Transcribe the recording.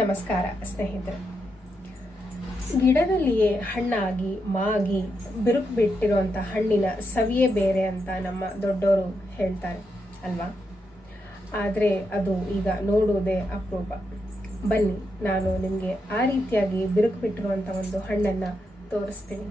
ನಮಸ್ಕಾರ ಸ್ನೇಹಿತರೆ. ಗಿಡದಲ್ಲಿಯೇ ಹಣ್ಣಾಗಿ ಮಾಗಿ ಬಿರುಕು ಬಿಟ್ಟಿರುವಂಥ ಹಣ್ಣಿನ ಸವಿಯೇ ಬೇರೆ ಅಂತ ನಮ್ಮ ದೊಡ್ಡವರು ಹೇಳ್ತಾರೆ ಅಲ್ವಾ. ಆದರೆ ಅದು ಈಗ ನೋಡುವುದೇ ಅಪರೂಪ. ಬನ್ನಿ, ನಾನು ನಿಮಗೆ ಆ ರೀತಿಯಾಗಿ ಬಿರುಕು ಬಿಟ್ಟಿರುವಂಥ ಒಂದು ಹಣ್ಣನ್ನು ತೋರಿಸ್ತೀನಿ.